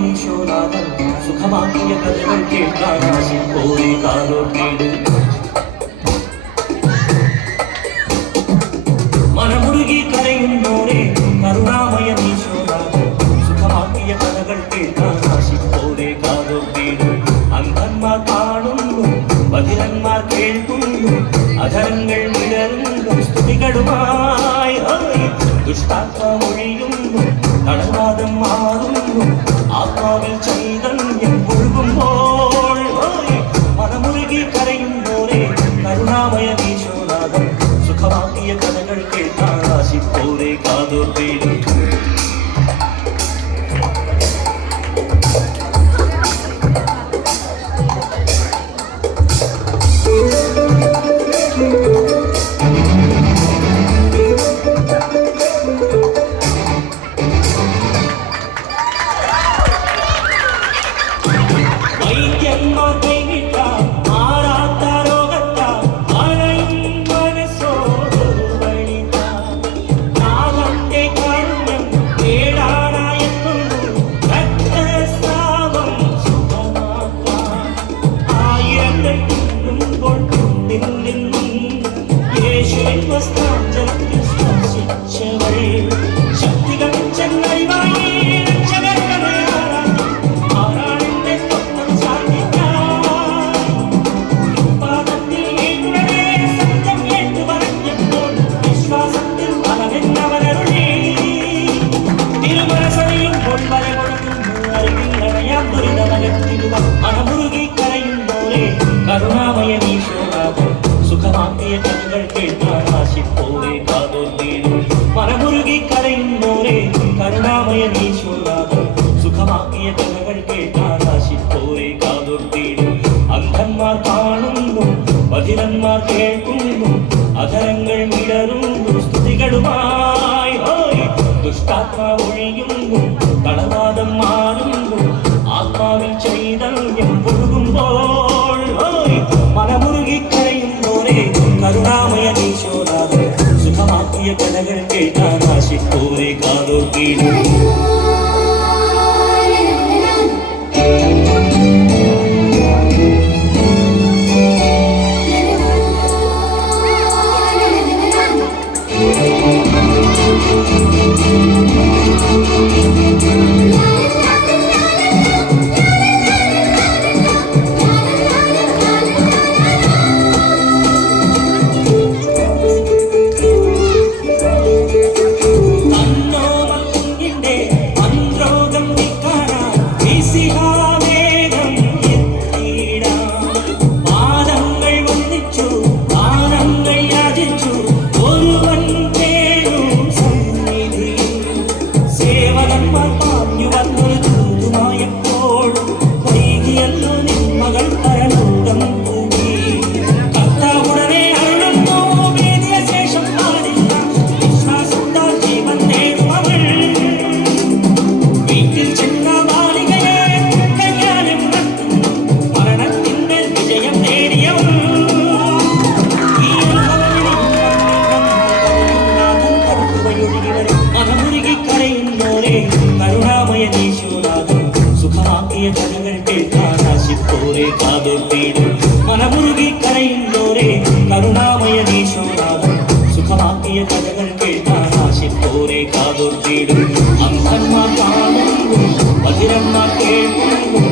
നീശോനാഥൻ സുഖമാക്കിയ കഥകൾ കേൾക്കാൻ ആശിപ്പോരെ കാതോർത്തിടും. മനമുരുകി കരയുന്നോരെ കരുണാമയ നീശോനാഥൻ സുഖമാക്കിയ കഥകൾ കേൾക്കാൻ ആശിപ്പോരെ കാതോർത്തിടും. അന്ധന്മാർ കാണുന്നു, ബധിരന്മാർ കേൾക്കുന്നു, അധരങ്ങൾ വിടരുന്നു സ്തുതികളുമായി. ദുഷ്ടാത്മൊഴിയുന്നു, തളർവാദം മാറുന്നു, ആത്മാവിൽ ചൈതന്യം ഒഴുകുമ്പോൾ. മനമുരുകി കരയുന്നോരെ കരുണാമയ നീശോനാഥൻ സുഖമാക്കിയ കഥകൾ കേൾക്കാൻ ആശിപ്പോരെ കാതോർത്തിടും. മനമുരുകി കരയുന്നോരെ കരുണാമയ നീശോനാഥൻ സുഖമാക്കിയ കഥകൾ കേൾക്കാൻ ആശിപ്പോരെ കാതോർത്തിടും. മനമുരുകി കരയുന്നോരെ കരുണാമയ നീശോനാഥൻ സുഖമാക്കിയ കഥകൾ കേൾക്കാൻ ആശിപ്പോരെ കാതോർത്തിടും. അന്ധന്മാർ കാണുന്നു, ബധിരന്മാർ കേൾക്കുന്നു, അധരങ്ങൾ വിടരുന്നു സ്തുതികളുമായി. ദുഷ്ടാത്മാ ഒഴിയുന്നു, തളർവാദം മാറുന്നു, ആത്മാവിൽ ചൈതന്യം ഒഴുകുമ്പോൾ. മനമുരുകി കരയുന്നോരെ കരുണാമയ നീശോനാഥൻ സുഖമാക്കിയ കഥകൾ കേൾക്കാൻ ആശിപ്പോരെ കാതോർത്തിടും. കരുണാമയ നീശോനാഥൻ സുഖമാക്കിയ കഥകൾ കേൾക്കാൻ ആശിപ്പോരെ കാതോർത്തിടും. മനമുരുകി കരയുന്നോരെ കരുണാമയ നീശോനാഥൻ സുഖമാക്കിയ കഥകൾ കേൾക്കാൻ ആശിപ്പോരെ കാതോർത്തിടും. അന്ധന്മാർ കാണുന്നു, ബധിരന്മാർ കേൾക്കുന്നു,